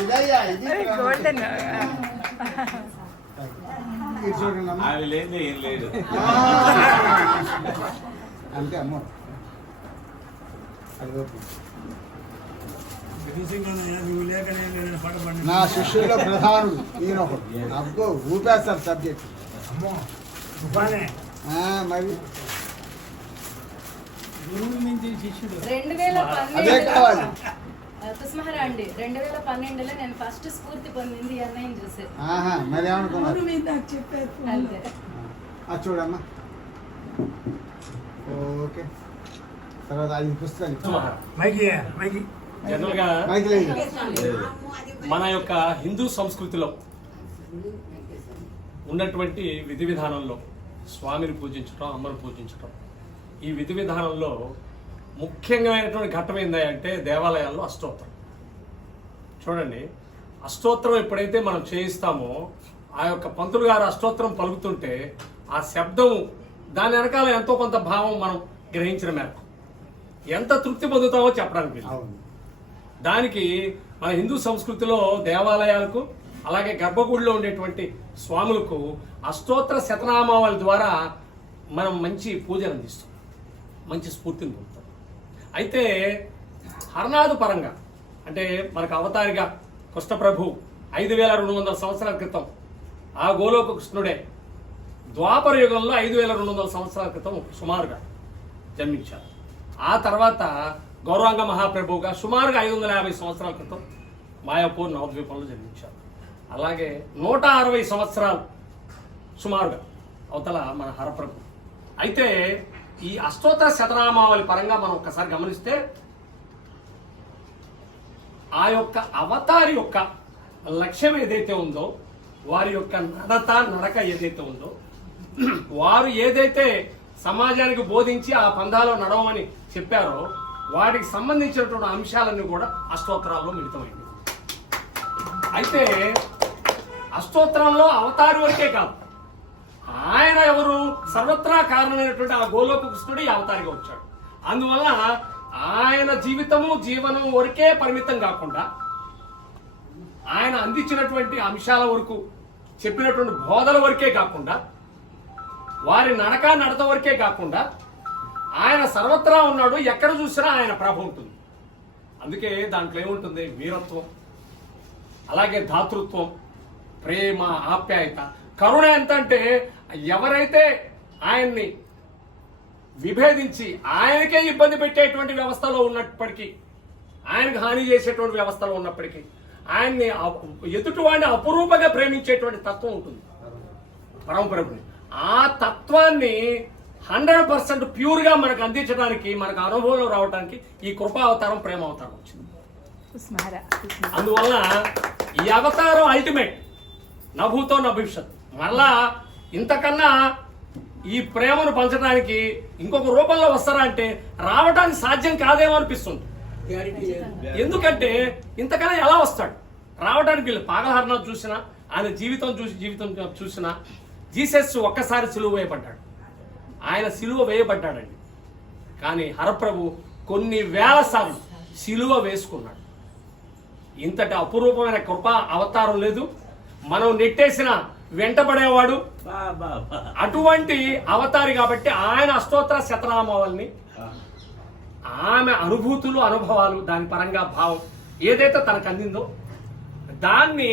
ఇదయ్యా ఇది గోల్డెన్ ఇది చూడండి అమ్మ. అవి లేదు ఏం లేదు. అంతే అమ్మ. అది ఓకే. నా శిష్యుల్లో ప్రధానుడు ఈయన ఒకడు. అబ్బో ఊపేస్తారు సబ్జెక్ట్. మరి 2012 అదే కావాలి. కుస్మహరా అండి 2012లో నేను ఫస్ట్ స్ఫూర్తి పొందింది ఈ అన్నయ్యని చూసి. మరి ఏమనుకున్నారు? అంతే. అది చూడమ్మా. ఓకే. తర్వాత 5 పుస్తకాలు జనరల్ గా మైక్ లేదు. మన యొక్క హిందూ సంస్కృతిలో ఉన్నటువంటి విధి విధానంలో స్వామిని పూజించడం, అమ్మను పూజించడం, ఈ విధి విధానంలో ముఖ్యమైనటువంటి ఘట్టం ఏంటంటే దేవాలయాల్లో అష్టోత్తరం. చూడండి, అష్టోత్తరం ఎప్పుడైతే మనం చేయిస్తామో ఆ యొక్క పంతులు గారు అష్టోత్తరం పలుకుతుంటే ఆ శబ్దం దాని వెనకాల ఎంతో కొంత భావం మనం గ్రహించిన మేరకు ఎంత తృప్తి పొందుతామో చెప్పడానికి వీలు. దానికి మన హిందూ సంస్కృతిలో దేవాలయాలకు అలాగే గర్భగుడిలో ఉండేటువంటి స్వాములకు అష్టోత్తర శతనామావళి ద్వారా మనం మంచి పూజలు అందిస్తాం, మంచి స్ఫూర్తిని పొందుతాం. అయితే హరనాథు పరంగా అంటే మనకు అవతారిగా కృష్ణప్రభు 5200 సంవత్సరాల క్రితం ఆ గోలోక కృష్ణుడే ద్వాపర యుగంలో 5200 సంవత్సరాల క్రితం సుమారుగా జన్మించారు. ఆ తర్వాత గౌరాంగ మహాప్రభువుగా సుమారుగా 550 సంవత్సరాల క్రితం మాయాపూర్ నవద్వీపంలో జన్మించారు. అలాగే 160 సంవత్సరాలు సుమారుగా అవతల మన హరప్రభు. అయితే ఈ అష్టోత్తర శతనామావళి పరంగా మనం ఒక్కసారి గమనిస్తే ఆ యొక్క అవతారి యొక్క లక్ష్యం ఏదైతే ఉందో, వారి యొక్క నడక ఏదైతే ఉందో, వారు ఏదైతే సమాజానికి బోధించి ఆ పందాలో నడవమని చెప్పారో వాటికి సంబంధించినటువంటి అంశాలన్నీ కూడా అష్టోత్తరాల్లో మిళితమైంది. అయితే అష్టోత్తరంలో అవతారి వరకే కాదు, ఆయన ఎవరు సర్వత్రా కారణమైనటువంటి ఆ గోలోక కృష్ణుడు ఈ అవతారిగా వచ్చాడు. అందువల్ల ఆయన జీవనం వరకే పరిమితం కాకుండా ఆయన అందించినటువంటి అంశాల వరకు చెప్పినటువంటి బోధల వరకే కాకుండా వారి నడత వరకే కాకుండా ఆయన సర్వత్రా ఉన్నాడు, ఎక్కడ చూసినా ఆయన ప్రభ ఉంటుంది. అందుకే దాంట్లో ఏముంటుంది? వీరత్వం, అలాగే దాతృత్వం, ప్రేమ, ఆప్యాయత, కరుణ. ఎంత అంటే ఎవరైతే ఆయన్ని విభేదించి ఆయనకే ఇబ్బంది పెట్టేటువంటి వ్యవస్థలో ఉన్నప్పటికీ, ఆయనకు హాని చేసేటువంటి వ్యవస్థలో ఉన్నప్పటికీ ఆయన్ని ఎదుటివాడిని అపురూపంగా ప్రేమించేటువంటి తత్వం ఉంటుంది పరమప్రభుని. ఆ తత్వాన్ని 100% ప్యూర్గా మనకు అందించడానికి, మనకు అనుభవంలో రావడానికి ఈ కృపా అవతారం, ప్రేమ అవతారం వచ్చింది. అందువల్ల ఈ అవతారం అల్టిమేట్, నభూతో నభవిష్యత్. మళ్ళా ఇంతకన్నా ఈ ప్రేమను పంచడానికి ఇంకొక రూపంలో వస్తారా అంటే రావడానికి సాధ్యం కాదేమో అనిపిస్తుంది. ఎందుకంటే ఇంతకన్నా ఎలా వస్తాడు రావడానికి? వీళ్ళు పాగలహరనాథ్ చూసినా, ఆయన జీవితం చూసినా, జీసస్ ఒక్కసారి సిలువ వేయబడ్డాడు, ఆయన సిలువ వేయబడ్డాడండి. కానీ హరప్రభు కొన్ని వేల సార్లు సిలువ వేసుకున్నాడు. ఇంతటి అపురూపమైన కృపా అవతారం లేదు. మనం నెట్టేసిన వెంటబడేవాడు అటువంటి అవతారి. కాబట్టి ఆయన అష్టోత్తర శతనామావళిని, ఆమె అనుభూతులు, అనుభవాలు, దాని పరంగా భావం ఏదైతే తనకు అందిందో దాన్ని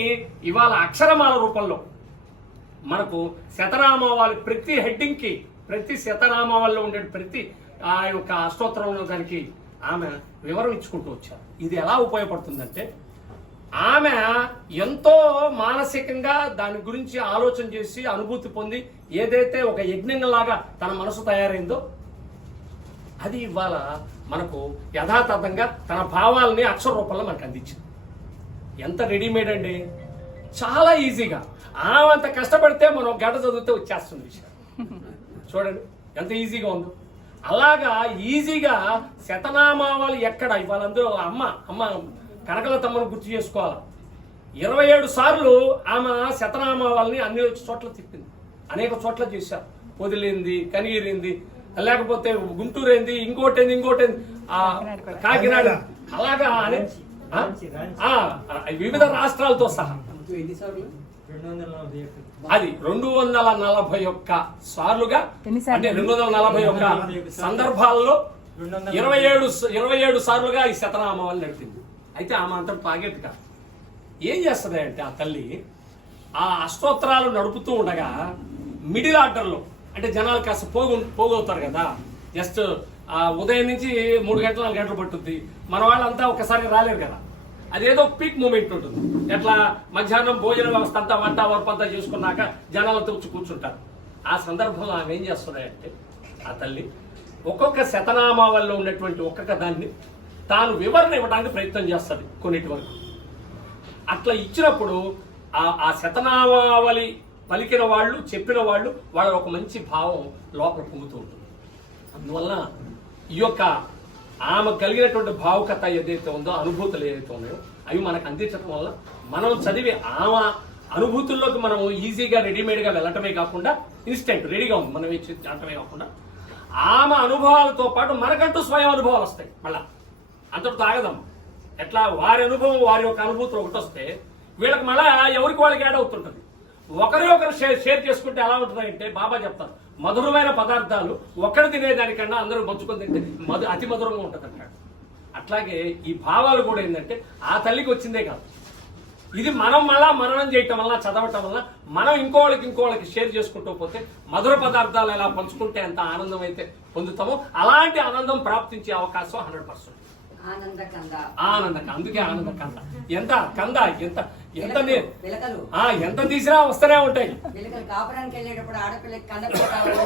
ఇవాళ అక్షరమాల రూపంలో మనకు శతనామావళి ప్రతి హెడ్డింగ్కి, ప్రతి శతనామావళిలో ఉండే ప్రతి ఆ యొక్క అష్టోత్తరంలో దానికి ఆమె వివరం ఇచ్చుకుంటూ వచ్చారు. ఇది ఎలా ఉపయోగపడుతుందంటే ఆమె ఎంతో మానసికంగా దాని గురించి ఆలోచన చేసి అనుభూతి పొంది ఏదైతే ఒక యజ్ఞంలాగా తన మనసు తయారైందో అది ఇవాళ మనకు యథాతథంగా తన భావాలని అక్షర రూపంలో మనకు అందించింది. ఎంత రెడీమేడ్ అండి, చాలా ఈజీగా. ఆమె అంత కష్టపడితే మనం గంట చదివితే వచ్చేస్తుంది విషయం. చూడండి ఎంత ఈజీగా ఉందో. అలాగా ఈజీగా శతనామావళి ఎక్కడ ఇవాళ అందరూ అమ్మ కనకలతమ్మను గుర్తు చేసుకోవాలి. 27 సార్లు ఆమె శతనామావళిని అన్ని చోట్ల తిప్పింది, అనేక చోట్ల చేశారు. పొదిలింది, కనిగిరింది, లేకపోతే గుంటూరు ఏంది, ఇంకోటేంది, కాకినాడ, అలాగా వివిధ రాష్ట్రాలతో సహా అది 241 సార్లుగా, అంటే 241 సందర్భాల్లో 27 సార్లుగా ఈ శతనామావళి నడిపింది. అయితే ఆమె అంత టార్గెట్ కాదు. ఏం చేస్తుంది అంటే ఆ తల్లి ఆ అష్టోత్తరాలు నడుపుతూ ఉండగా మిడిల్ ఆర్డర్లో, అంటే జనాలు కాస్త పోగవుతారు కదా, జస్ట్ ఉదయం నుంచి 3 గంటలు 4 గంటలు పట్టుద్ది, మన వాళ్ళంతా ఒకసారి రాలేరు కదా, అదేదో పీక్ మూమెంట్ ఉంటుంది. ఎట్లా మధ్యాహ్నం భోజన వ్యవస్థ అంతా వంట వరపంతా చేసుకున్నాక జనాలతో వచ్చి కూర్చుంటారు. ఆ సందర్భంలో ఆమె ఏం చేస్తున్నాయంటే ఆ తల్లి ఒక్కొక్క శతనామావళిలో ఉన్నటువంటి ఒక్కొక్క దాన్ని తాను వివరణ ఇవ్వడానికి ప్రయత్నం చేస్తుంది కొన్నిటి వరకు. అట్లా ఇచ్చినప్పుడు ఆ శతనామావళి పలికిన వాళ్ళు, చెప్పిన వాళ్ళు, వాళ్ళ ఒక మంచి భావం లోపల పొందుతూ ఉంటుంది. అందువల్ల ఈ యొక్క ఆమె కలిగినటువంటి భావుకత ఏదైతే ఉందో, అనుభూతులు ఏదైతే ఉన్నాయో అవి మనకు అందించడం వల్ల మనం చదివే ఆమె అనుభూతుల్లోకి మనం ఈజీగా రెడీమేడ్గా వెళ్ళటమే కాకుండా, ఇన్స్టెంట్ రెడీగా ఉంది మనం అనటమే కాకుండా, ఆమె అనుభవాలతో పాటు మనకంటూ స్వయం అనుభవాలు వస్తాయి. మళ్ళా అంతటితో ఆగదమ్మా. ఎట్లా వారి అనుభవం, వారి యొక్క అనుభూతులు ఒకటి వస్తే వీళ్ళకి మళ్ళా ఎవరికి వాళ్ళకి యాడ్ అవుతుంటుంది. ఒకరి షేర్ చేసుకుంటే ఎలా ఉంటుందంటే, బాబా చెప్తారు, మధురమైన పదార్థాలు ఒక్కడి తినేదానికన్నా అందరూ పంచుకొని తింటే అతి మధురంగా ఉంటుంది అంటాడు. అట్లాగే ఈ భావాలు కూడా ఏంటంటే ఆ తల్లికి వచ్చిందే కాదు, ఇది మనం మళ్ళా మననం చేయటం వల్ల, చదవటం వల్ల మనం ఇంకోళ్ళకి షేర్ చేసుకుంటూ పోతే మధుర పదార్థాలు ఎలా పంచుకుంటే ఎంత ఆనందం అయితే పొందుతామో అలాంటి ఆనందం ప్రాప్తించే అవకాశం 100%. ఆనందకంద, అందుకే ఆనందకంద. ఎంత కంద, ఎంత తీసినా వస్తూనే ఉంటాయి. కాపురానికి వెళ్ళేటప్పుడు ఆడపిల్లకి కంద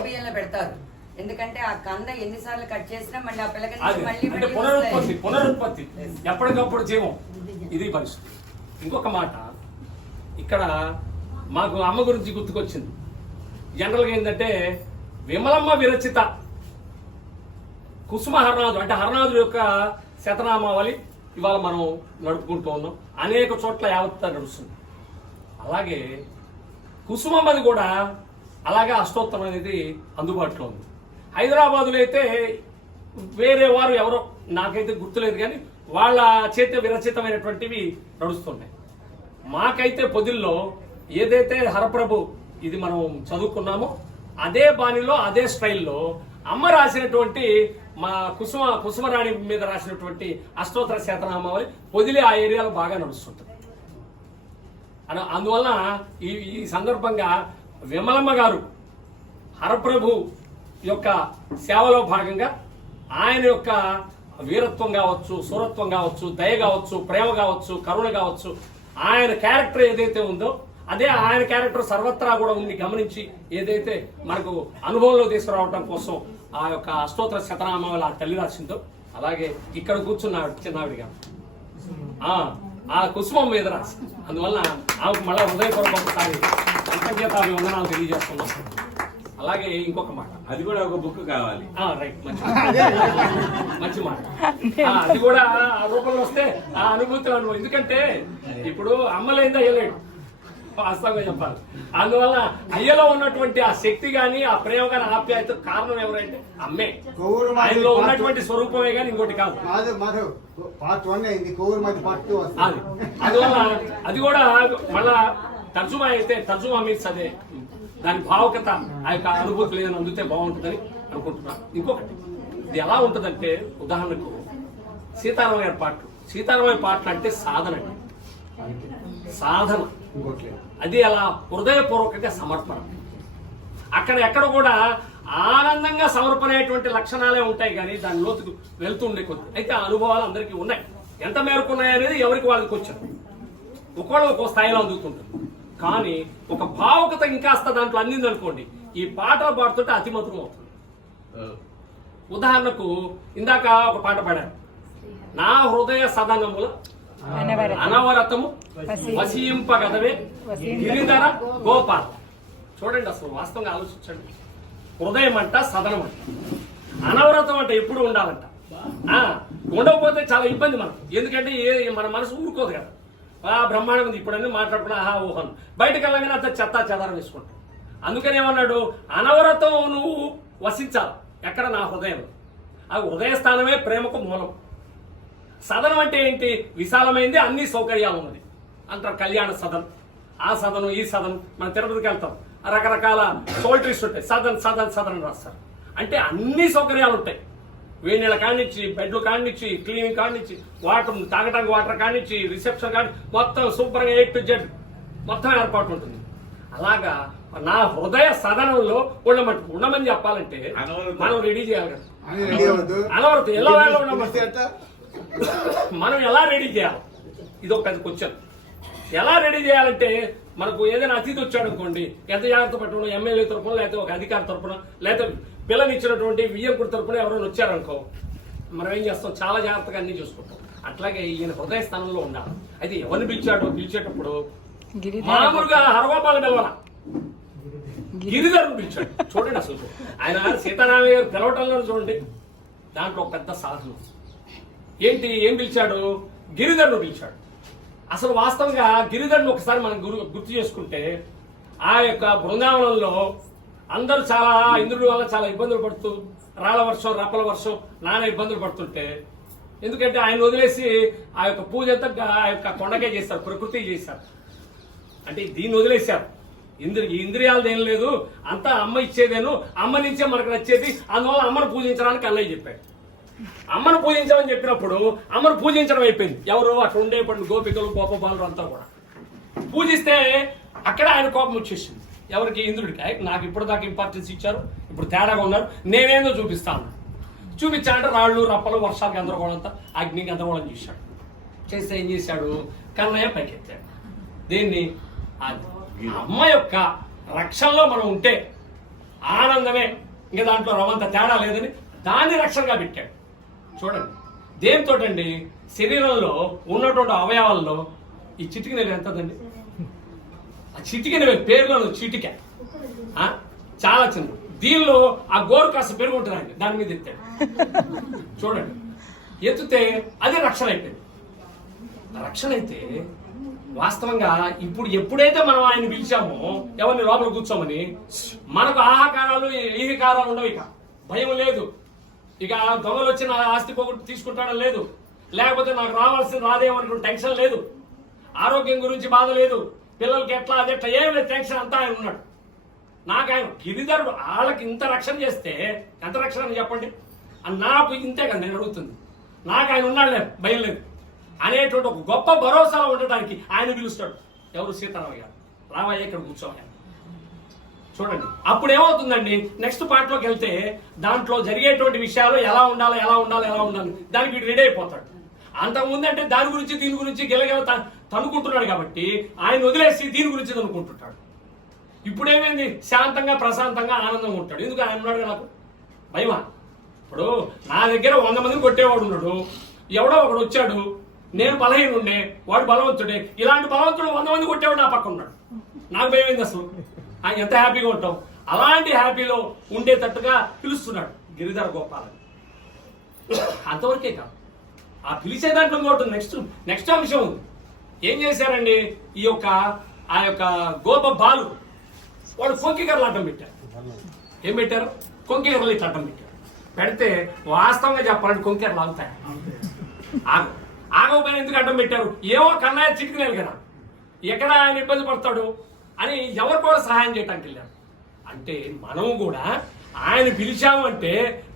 బియ్యంలో పెడతారు. ఎందుకంటే ఆ కంద ఎన్నిసార్లు కట్ చేసినా మళ్ళీ ఆ పిల్లకి పునరుత్పత్తి ఎప్పటికప్పుడు జీవం. ఇది పరిస్థితి. ఇంకొక మాట, ఇక్కడ మాకు అమ్మ గురించి గుర్తుకొచ్చింది. జనరల్గా ఏంటంటే విమలమ్మ విరచిత కుసుమ హరనాథు, అంటే హరనాథుడు యొక్క శతనామావళి ఇవాళ మనం నడుపుకుంటూ ఉన్నాం. అనేక చోట్ల యావత్తా నడుస్తుంది. అలాగే కుసుమమ్మది కూడా అలాగే అష్టోత్తరం అనేది అందుబాటులో ఉంది. హైదరాబాదులో అయితే వేరే వారు ఎవరో నాకైతే గుర్తులేదు, కానీ వాళ్ళ చేత విరచితమైనటువంటివి నడుస్తున్నాయి. మాకైతే పొదిల్లో ఏదైతే హరప్రభు ఇది మనం చదువుకున్నామో అదే బాణిలో, అదే స్టైల్లో అమ్మ రాసినటువంటి మా కుసుమరాణి మీద రాసినటువంటి అష్టోత్తర శతనామావళి పొదిలి ఆ ఏరియాలో బాగా నడుస్తుంటుంది. అందువల్ల ఈ సందర్భంగా విమలమ్మ గారు హరప్రభు యొక్క సేవలో భాగంగా ఆయన యొక్క వీరత్వం కావచ్చు, సూరత్వం కావచ్చు, దయ కావచ్చు, ప్రేమ కావచ్చు, కరుణ కావచ్చు, ఆయన క్యారెక్టర్ ఏదైతే ఉందో అదే ఆయన క్యారెక్టర్ సర్వత్రా కూడా ఉండి గమనించి ఏదైతే మనకు అనుభవంలో తీసుకురావడం కోసం ఆ యొక్క అష్టోత్తర శతనామావళి ఆ తల్లి రాసిందో, అలాగే ఇక్కడ కూర్చున్న చిన్నావిడిగా ఆ కుసుమం మీద రాసి, అందువల్ల ఆమెకు మళ్ళా హృదయపూర్వక ఒకసారి వందనాలు తెలియజేస్తున్నాం. అలాగే ఇంకొక మాట, అది కూడా ఒక బుక్ కావాలి. రైట్, మంచి మాట. అది కూడా ఆ రూపంలో వస్తే ఆ అనుభూతి ఎందుకంటే ఇప్పుడు అమ్మలేందా అయ్యలేడు, వాస్తవంగా చెప్పాలి. అందువల్ల అయ్యలో ఉన్నటువంటి ఆ శక్తి గాని, ఆ ప్రేమ గాని, ఆప్యాయత కారణం ఎవరంటే అమ్మే. ఆయనలో ఉన్నటువంటి స్వరూపమే గాని ఇంకోటి కాదు. అందువల్ల అది కూడా మళ్ళా తర్జుమా అయితే తర్జుమా మీన్స్ అదే దాని భావకత, ఆ యొక్క అనుభూతి లేదని అందుతే బాగుంటుందని అనుకుంటున్నాను. ఇంకొకటి, ఇది ఎలా ఉంటుందంటే ఉదాహరణకు సీతారామయ్య పాటలు. సీతారామయ్య పాటలు అంటే సాధన అండి, సాధన. అది అలా హృదయపూర్వకంగా సమర్పణ. ఎక్కడ కూడా ఆనందంగా సమర్పణేటువంటి లక్షణాలే ఉంటాయి, కానీ దాని లోతుకు వెళ్తూ ఉండే కొద్ది. అయితే ఆ అనుభవాలు అందరికీ ఉన్నాయి. ఎంత మేరకు ఉన్నాయనేది ఎవరికి వాళ్ళకి వచ్చారు, ఒకవేళ ఒక్కో స్థాయిలో అందుతుంటుంది. కానీ ఒక భావుకత ఇంకాస్త దాంట్లో అందింది అనుకోండి, ఈ పాటలు పాడుతుంటే అతి మధురం అవుతుంది. ఉదాహరణకు ఇందాక ఒక పాట పాడారు, నా హృదయ సదనముల అనవరతము వసింపగదవే గిరిధర గోపాల. చూడండి, అసలు వాస్తవంగా ఆలోచించండి. హృదయం అంట, సదనం అంట, అనవరతం అంటే ఎప్పుడు ఉండాలంట. ఉండకపోతే చాలా ఇబ్బంది మనకు, ఎందుకంటే మన మనసు ఊరుకోదు కదా. బ్రహ్మాండం ఉంది, ఇప్పుడన్నీ మాట్లాడుకున్నా ఆహా ఊహను, బయటకు వెళ్ళగానే అంత చెత్త చెదారం వేసుకుంటాం. అందుకని ఏమన్నాడు, అనవరతం నువ్వు వసించాలి ఎక్కడ, నా హృదయం. ఆ హృదయ స్థానమే ప్రేమకు మూలం. సదనం అంటే ఏంటి? విశాలమైంది, అన్ని సౌకర్యాలు ఉన్నది అంటారు. కళ్యాణ సదన్, ఆ సదనం, ఈ సదనం. మనం తిరుపతికి వెళ్తాం, రకరకాల సోల్ట్రీస్ ఉంటాయి, సదన్ సదన్ సదన్ అని రాస్తారు. అంటే అన్ని సౌకర్యాలు ఉంటాయి. వేడి నీళ్ళ కానిచ్చి, బెడ్లు కానిచ్చి, క్లీనింగ్ కానిచ్చి, వాటర్ తాగటానికి వాటర్ కానిచ్చి, రిసెప్షన్ కాని మొత్తం సూపర్గా A to Z మొత్తం ఏర్పాటు ఉంటుంది. అలాగా నా హృదయ సదనంలో ఉండమని చెప్పాలంటే మనం రెడీ చేయాలి కదా. అనవరతు ఎలా మనం ఎలా రెడీ చేయాలి? ఇది ఒక పెద్ద క్వశ్చన్. ఎలా రెడీ చేయాలంటే మనకు ఏదైనా అతిథి వచ్చాడు అనుకోండి, ఎంత జాగ్రత్త పట్టడం, ఎమ్మెల్యే తరపున లేకపోతే ఒక అధికారి తరపున లేకపోతే పిల్లనిచ్చినటువంటి వియ్యంకుడి తరపున ఎవరైనా వచ్చారనుకో, మనం ఏం చేస్తాం? చాలా జాగ్రత్తగా అన్ని చూసుకుంటాం. అట్లాగే ఈయన హృదయ స్థానంలో ఉండాలి. అయితే ఎవరిని పిలిచేటప్పుడు మామూలుగా హరగోపాల పిలవల, గిరిధరుని పిలిచాడు. చూడండి అసలు ఆయన సీతారామయ్య గారు పిలవటంలో చూడండి, దాంట్లో ఒక పెద్ద సాధన ఏంటి? ఏం పిలిచాడు? గిరిధరుని పిలిచాడు. అసలు వాస్తవంగా గిరిధరుని ఒకసారి మనం గుర్తు చేసుకుంటే, ఆ యొక్క బృందావనంలో అందరూ చాలా ఇంద్రుడి వల్ల చాలా ఇబ్బందులు పడుతూ, రాళ్ల వర్షం, రప్పల వర్షం, నానా ఇబ్బందులు పడుతుంటే, ఎందుకంటే ఆయన వదిలేసి ఆ యొక్క పూజ అంతా ఆ యొక్క కొండకే చేశారు, ప్రకృతి చేశారు. అంటే దీన్ని వదిలేశారు. ఇంద్రియాలది ఏం లేదు, అంతా అమ్మ ఇచ్చేదేను, అమ్మ నుంచే మనకు నచ్చేది, అందువల్ల అమ్మను పూజించడానికి అన్నయ్య చెప్పాడు. అమ్మను పూజించమని చెప్పినప్పుడు అమ్మను పూజించడం అయిపోయింది. ఎవరు అక్కడ ఉండేప్పుడు గోపికలు, గోపబాలు అంతా కూడా పూజిస్తే అక్కడ ఆయన కోపం వచ్చేసింది. ఎవరికి? ఇంద్రుడికి. నాకు ఇప్పుడు దాకా ఇంపార్టెన్స్ ఇచ్చారు, ఇప్పుడు తేడాగా ఉన్నారు, నేనేందో చూపిస్తాను. చూపించాలంటే రాళ్ళు, రప్పలు, వర్షాలు గందరగోళం అంతా, అగ్ని గందరగోళం చేశాడు. చేస్తే ఏం చేశాడు? కన్నయ్య పైకెత్తాడు. దేన్ని? అమ్మ యొక్క రక్షణలో మనం ఉంటే ఆనందమే, ఇంకా దాంట్లో రవంత తేడా లేదని దాన్ని రక్షణగా పెట్టాడు. చూడండి దేనితోటండి? శరీరంలో ఉన్నటువంటి అవయవాల్లో ఈ చిటికి నెల ఎంతదండి? ఆ చిటికి నెల పేరులో చిటిక చాలా చిన్న, దీనిలో ఆ గోరు కాస్త పెరుగుంటుందండి, దాని మీద ఎత్తాడు. చూడండి, ఎత్తితే అది రక్షణ అయిపోయింది. రక్షణ అయితే వాస్తవంగా ఇప్పుడు ఎప్పుడైతే మనం ఆయన పిలిచామో, ఎవరిని లోపల కూర్చోమని, మనకు ఆహాకారాలు, ఈహకారాలు ఉండవు. ఇక భయం లేదు. ఇక దొంగలు వచ్చి నా ఆస్తి పోగొట్టు తీసుకుంటాడని లేదు, లేకపోతే నాకు రావాల్సింది రాదేమనుకున్న టెన్షన్ లేదు, ఆరోగ్యం గురించి బాధ లేదు, పిల్లలకి ఎట్లా అది ఎట్లా ఏం లేదు, టెన్షన్ అంతా ఆయన ఉన్నాడు. నాకు ఆయన గిరిధరుడు వాళ్ళకి ఇంత రక్షణ చేస్తే ఎంత రక్షణ అని చెప్పండి. నాకు ఇంతే కదా నేను అడుగుతుంది. నాకు ఆయన ఉన్నాడు లేదు, భయం లేదు అనేటువంటి ఒక గొప్ప భరోసాలో ఉండటానికి ఆయన పిలుస్తాడు. ఎవరు? సీతారామయ్య గారు. రామయ్య ఇక్కడ కూర్చోవాలి. చూడండి అప్పుడు ఏమవుతుందండి? నెక్స్ట్ పార్ట్లోకి వెళ్తే దాంట్లో జరిగేటువంటి విషయాలు ఎలా ఉండాలి, ఎలా ఉండాలి, ఎలా ఉండాలి, దానికి వీడు రెడీ అయిపోతాడు. అంతకుముందు అంటే దాని గురించి దీని గురించి గిలగిల తనుకుంటున్నాడు కాబట్టి ఆయన వదిలేసి దీని గురించి తనుకుంటుంటాడు. ఇప్పుడు ఏమైంది? శాంతంగా, ప్రశాంతంగా, ఆనందంగా ఉంటాడు. ఎందుకు? ఆయన ఉన్నాడు నాకు భయమా? ఇప్పుడు నా దగ్గర 100 మందిని కొట్టేవాడు ఉన్నాడు, ఎవడో ఒకడు వచ్చాడు, నేను బలహీనుండే, వాడు బలవంతుడే. ఇలాంటి బలవంతుడు 100 మంది కొట్టేవాడు నా పక్క ఉన్నాడు, నాకు భయమైంది. అసలు ఆయన ఎంత హ్యాపీగా ఉంటాం. అలాంటి హ్యాపీలో ఉండేటట్టుగా పిలుస్తున్నాడు గిరిధర గోపాలని. అంతవరకే కాదు, ఆ పిలిచే దాంట్లో ఇంకోటి నెక్స్ట్ అంశం ఉంది. ఏం చేశారండి? ఈ యొక్క ఆ యొక్క గోప బాలు వాడు కొంకిగర్లు అడ్డం పెట్టారు. ఏం పెట్టారు? కొంకిగర్లు ఇట్లా అడ్డం పెట్టారు. పెడితే వాస్తవంగా చెప్పాలంటే కొంకిగర్లు ఆగుతాయి. ఆగకపోయినా ఎందుకు అడ్డం పెట్టారు? ఏమో కన్నయ్య చిటికినారు కదా, ఎక్కడ ఆయన ఇబ్బంది పడతాడు అని ఎవరు కూడా సహాయం చేయడానికి వెళ్ళారు. అంటే మనం కూడా ఆయన పిలిచాము అంటే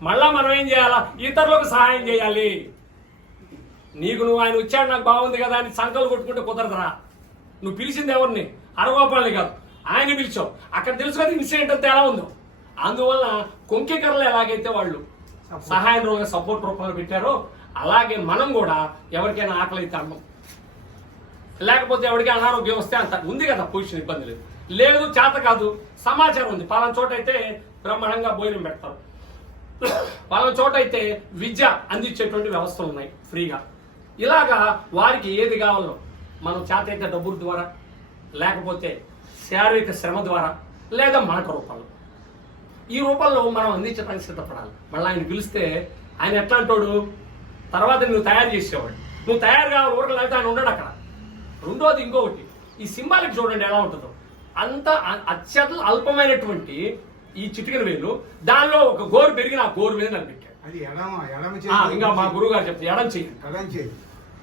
మళ్ళా మనం ఏం చేయాలా? ఇతరులకు సహాయం చేయాలి. నువ్వు ఆయన వచ్చాడు నాకు బాగుంది కదా అని సంకలు కొట్టుకుంటే కుదరదురా. నువ్వు పిలిచింది ఎవరిని? హరగోపాలని కాదు, ఆయన పిలిచావు. అక్కడ తెలుసు కదా ఇన్సిడెంట్ అంతా ఎలా ఉందో. అందువల్ల కొంకికర్లు ఎలాగైతే వాళ్ళు సహాయం రూపంగా, సపోర్ట్ రూపంలో పెట్టారో, అలాగే మనం కూడా ఎవరికైనా ఆకలి అయితే అన్నం, లేకపోతే ఎవరికి అనారోగ్యం వస్తే అంత ఉంది కదా, పొజిషన్ ఇబ్బంది లేదు. లేదు చేత కాదు, సమాచారం ఉంది, పలానా చోట అయితే బ్రహ్మాండంగా భోజనం పెడతారు, పలానా చోట అయితే విద్య అందించేటువంటి వ్యవస్థలు ఉన్నాయి ఫ్రీగా. ఇలాగా వారికి ఏది కావాలో మనం చేత అయితే డబ్బుల ద్వారా, లేకపోతే శారీరక శ్రమ ద్వారా, లేదా మాట రూపంలో, ఈ రూపంలో మనం అందించడానికి సిద్ధపడాలి. మళ్ళీ ఆయన పిలిస్తే ఆయన ఎట్లా అంటాడు? తర్వాత నువ్వు తయారు చేసేవాడు, నువ్వు తయారు కావాలి ఊరికి, లేకపోతే ఆయన ఉండడు అక్కడ. రెండోది ఇంకొకటి, ఈ సింబాలిక్ చూడండి ఎలా ఉంటుందో. అంత అత్యంత అల్పమైనటువంటి ఈ చిటికెన వేలు, దానిలో ఒక గోరు పెరిగిన ఆ గోరు మీద నిలబెట్టాడు. అది ఎడమ ఇంకా మా గురువు గారు చెప్తే ఎడం చెయ్యి ఎడం చేయి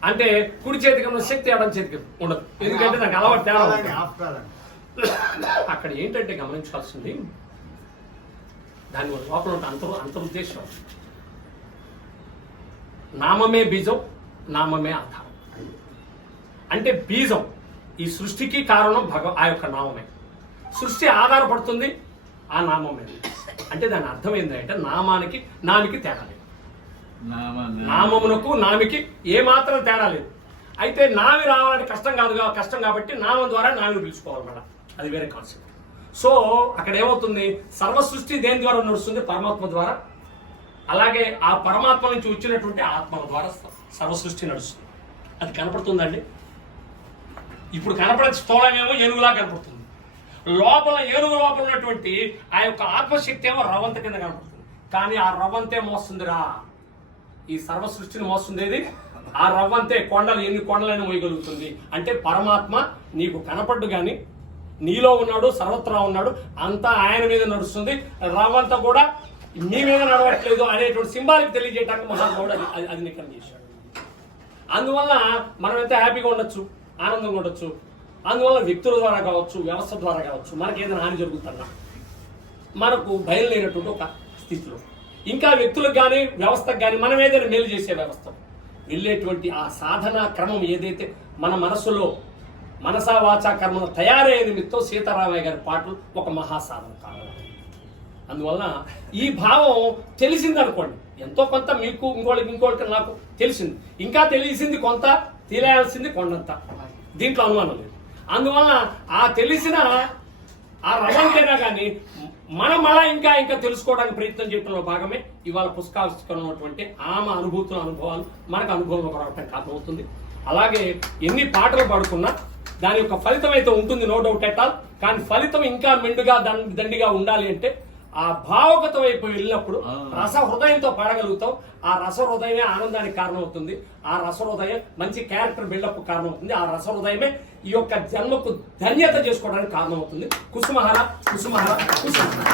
అంటే కుడి చేతికి ఉన్న శక్తి ఎడం చేతికి ఉండదు, ఎందుకంటే నాకు అలవాటు తేడా ఉంది. అక్కడ ఏంటంటే గమనించాల్సింది దాని లోపల ఉన్న అంతరుద్దేశం. నామమే బీజం, నామమే ఆధారం. అంటే బీజం ఈ సృష్టికి కారణం ఆ యొక్క నామమే. సృష్టి ఆధారపడుతుంది ఆ నామమే. అంటే దాని అర్థం ఏంటంటే నామికి తేడా లేదు. నామమునకు నామికి ఏమాత్రం తేడా లేదు. అయితే నామి రావాలంటే కష్టం కాబట్టి నామం ద్వారా నామిని పిలుచుకోవాలి మేడం, అది వేరే కాన్సెప్ట్. సో అక్కడ ఏమవుతుంది, సర్వ సృష్టి దేని ద్వారా నడుస్తుంది? పరమాత్మ ద్వారా. అలాగే ఆ పరమాత్మ నుంచి వచ్చినటువంటి ఆత్మ ద్వారా సర్వ సృష్టి నడుస్తుంది. అది కనపడుతుందండి. ఇప్పుడు కనపడే స్థూలమేమో ఏనుగులా కనపడుతుంది, ఏనుగు లోపల ఉన్నటువంటి ఆ యొక్క ఆత్మశక్తి ఏమో రవంత కింద కనపడుతుంది. కానీ ఆ రవ్వంతే మోస్తుందిరా, ఈ సర్వ సృష్టిని మోస్తుంది ఏది? ఆ రవ్వంతే. ఎన్ని కొండలైనా మోయగలుగుతుంది. అంటే పరమాత్మ నీకు కనపడ్డు కానీ నీలో ఉన్నాడు, సర్వత్రా ఉన్నాడు, అంతా ఆయన మీద నడుస్తుంది. రవ్వంతా కూడా మీ మీద నడవట్లేదు అనేటువంటి సింబాలిక్ తెలియజేయడానికి మహానుభావుడు అది నిఖరం చేశాడు. అందువల్ల మనం ఎంత హ్యాపీగా ఉండొచ్చు, ఆనందంగా ఉండొచ్చు. అందువల్ల వ్యక్తుల ద్వారా కావచ్చు, వ్యవస్థ ద్వారా కావచ్చు, మనకి ఏదైనా హాని జరుగుతున్నా మనకు భయం లేనటువంటి ఒక స్థితిలో, ఇంకా వ్యక్తులకు కానీ వ్యవస్థకు కానీ మనం ఏదైనా మేలు చేసే వ్యవస్థ వెళ్ళేటువంటి ఆ సాధనా క్రమం ఏదైతే మన మనసులో మనసా వాచా కర్మను తయారయ్యే నిమిత్తం సీతారామయ్య గారి పాటలు ఒక మహాసాధన కారణం. అందువల్ల ఈ భావం తెలిసిందనుకోండి, ఎంతో కొంత మీకు ఇంకోళ్ళకి నాకు తెలిసింది, ఇంకా తెలిసింది కొంత, తెలియాల్సింది కొండంత, దీంట్లో అనుమానం లేదు. అందువల్ల ఆ తెలిసిన ఆ రవంకైనా కానీ మనం అలా ఇంకా తెలుసుకోవడానికి ప్రయత్నం చేయడంలో భాగమే ఇవాళ పుస్తకాలున్నటువంటి ఆమె అనుభవాలు మనకు అనుభవంలోకి రావడానికి కారణమవుతుంది. అలాగే ఎన్ని పాటలు పాడుకున్నా దాని యొక్క ఫలితం అయితే ఉంటుంది, నో డౌట్ ఎట్ ఆల్. కానీ ఫలితం ఇంకా మెండుగా దండిగా ఉండాలి అంటే ఆ భావగత వైపు వెళ్ళినప్పుడు రస హృదయంతో పాడగలుగుతాం. ఆ రస హృదయమే ఆనందానికి కారణమవుతుంది. ఆ రస హృదయం మంచి క్యారెక్టర్ బిల్డప్ కారణమవుతుంది. ఆ రస హృదయమే ఈ యొక్క జన్మకు ధన్యత చేసుకోవడానికి కారణమవుతుంది. కుసుమహర కుసుమహర కుసుమహర.